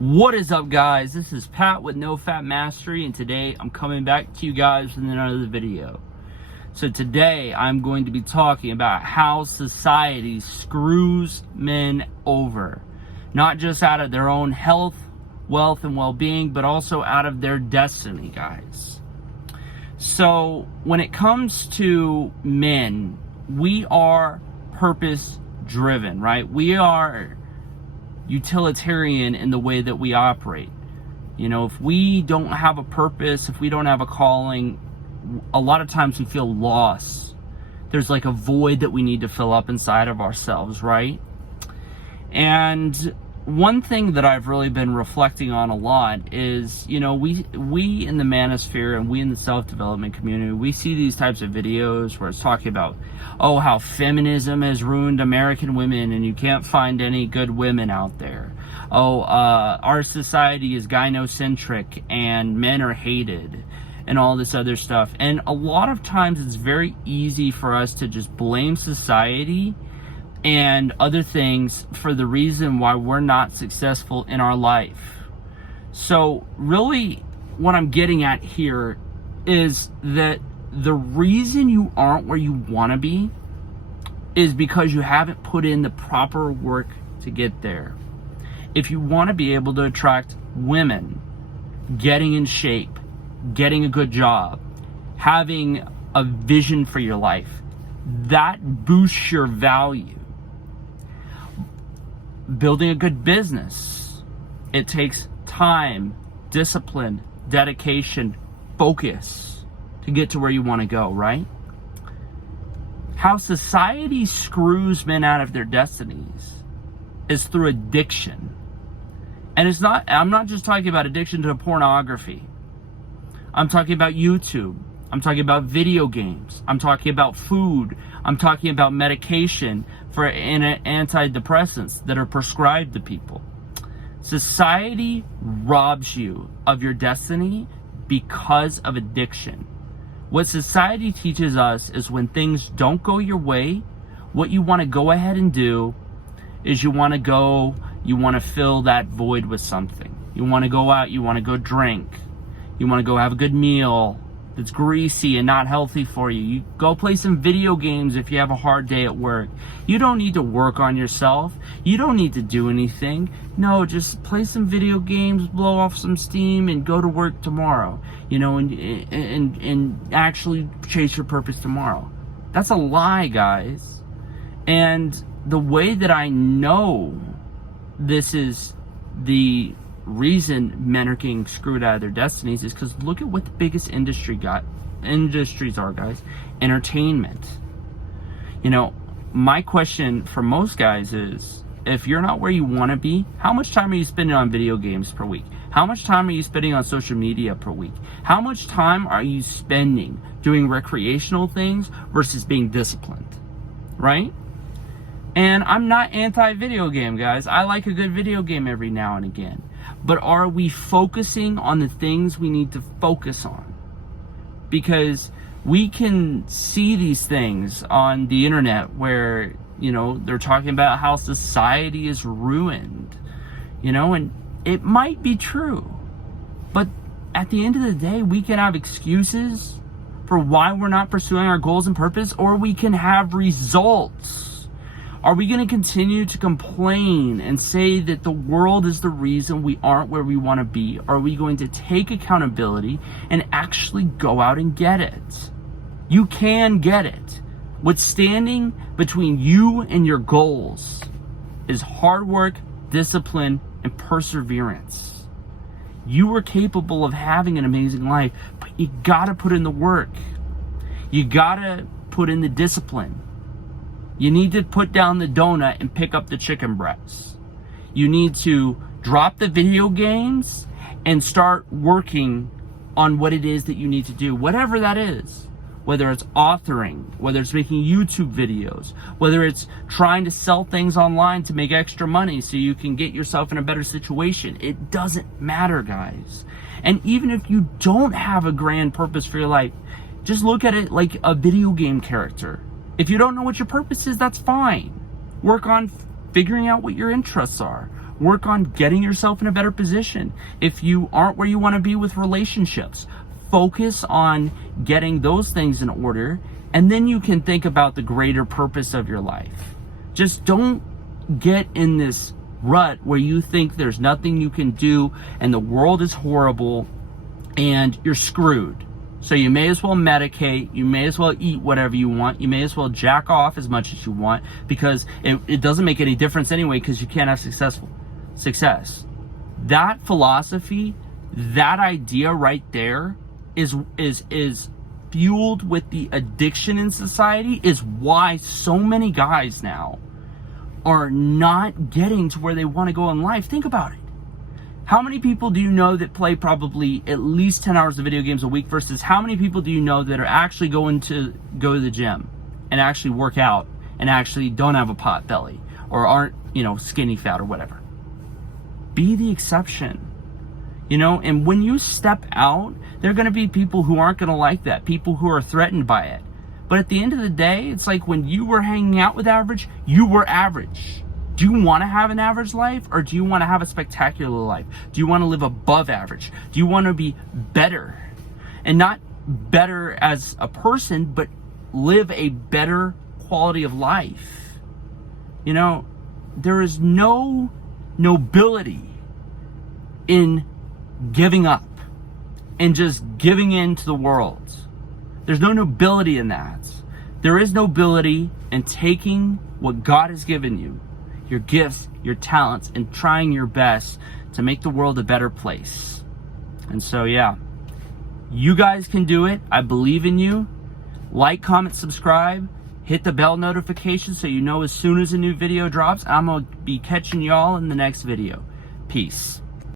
What is up, guys? This is Pat with No Fat Mastery, and today I'm coming back to you guys with another video. So today I'm going to be talking about how society screws men over, not just out of their own health, wealth, and well-being, but also out of their destiny, guys. So when it comes to men, we are purpose-driven, right? We are utilitarian in the way that we operate. You know, if we don't have a purpose, if we don't have a calling, a lot of times we feel lost. There's like a void that we need to fill up inside of ourselves, right? And one thing that I've really been reflecting on a lot is, you know, we in the manosphere and we in the self-development community, we see these types of videos where it's talking about, oh, how feminism has ruined American women and you can't find any good women out there. Oh, our society is gynocentric and men are hated and all this other stuff. And a lot of times it's very easy for us to just blame society and other things for the reason why we're not successful in our life. So really what I'm getting at here is that the reason you aren't where you want to be is because you haven't put in the proper work to get there. If you want to be able to attract women, getting in shape, getting a good job, having a vision for your life, that boosts your value. Building a good business, it takes time, discipline, dedication, focus to get to where you want to go, right? How society screws men out of their destinies is through addiction. And I'm not just talking about addiction to pornography. I'm talking about YouTube. I'm talking about video games. I'm talking about food. I'm talking about medication for antidepressants that are prescribed to people. Society robs you of your destiny because of addiction. What society teaches us is when things don't go your way, what you want to go ahead and do is you want to fill that void with something. You want to go out, you want to go drink, you want to go have a good meal that's greasy and not healthy for you. You go play some video games if you have a hard day at work. You don't need to work on yourself. You don't need to do anything. No, just play some video games, blow off some steam, and go to work tomorrow. You know, and actually chase your purpose tomorrow. That's a lie, guys. And the way that I know this is the reason men are getting screwed out of their destinies is because look at what the biggest industries are, guys. Entertainment. You know, my question for most guys is, if you're not where you want to be, how much time are you spending on video games per week? How much time are you spending on social media per week? How much time are you spending doing recreational things versus being disciplined, right? And I'm not anti-video game, guys. I like a good video game every now and again. But are we focusing on the things we need to focus on? Because we can see these things on the internet where, you know, they're talking about how society is ruined, you know, and it might be true. But at the end of the day, we can have excuses for why we're not pursuing our goals and purpose, or we can have results. Are we going to continue to complain and say that the world is the reason we aren't where we want to be? Are we going to take accountability and actually go out and get it? You can get it. What's standing between you and your goals is hard work, discipline, and perseverance. You are capable of having an amazing life, but you got to put in the work. You got to put in the discipline. You need to put down the donut and pick up the chicken breasts. You need to drop the video games and start working on what it is that you need to do, whatever that is. Whether it's authoring, whether it's making YouTube videos, whether it's trying to sell things online to make extra money so you can get yourself in a better situation. It doesn't matter, guys. And even if you don't have a grand purpose for your life, just look at it like a video game character. If you don't know what your purpose is, that's fine. Work on figuring out what your interests are. Work on getting yourself in a better position. If you aren't where you want to be with relationships, focus on getting those things in order, and then you can think about the greater purpose of your life. Just don't get in this rut where you think there's nothing you can do and the world is horrible and you're screwed. So you may as well medicate, you may as well eat whatever you want, you may as well jack off as much as you want, because it doesn't make any difference anyway, because you can't have success. That philosophy, that idea right there is fueled with the addiction in society, is why so many guys now are not getting to where they want to go in life. Think about it. How many people do you know that play probably at least 10 hours of video games a week versus how many people do you know that are actually go to the gym and actually work out and actually don't have a pot belly or aren't, skinny fat or whatever? Be the exception, and when you step out, there are going to be people who aren't going to like that, people who are threatened by it. But at the end of the day, it's like when you were hanging out with average, you were average. Do you want to have an average life, or do you want to have a spectacular life? Do you want to live above average? Do you want to be better? And not better as a person, but live a better quality of life. There is no nobility in giving up and just giving in to the world. There's no nobility in that. There is nobility in taking what God has given you, your gifts, your talents, and trying your best to make the world a better place. And so, yeah, you guys can do it. I believe in you. Like, comment, subscribe, hit the bell notification so you know as soon as a new video drops. I'm going to be catching y'all in the next video. Peace.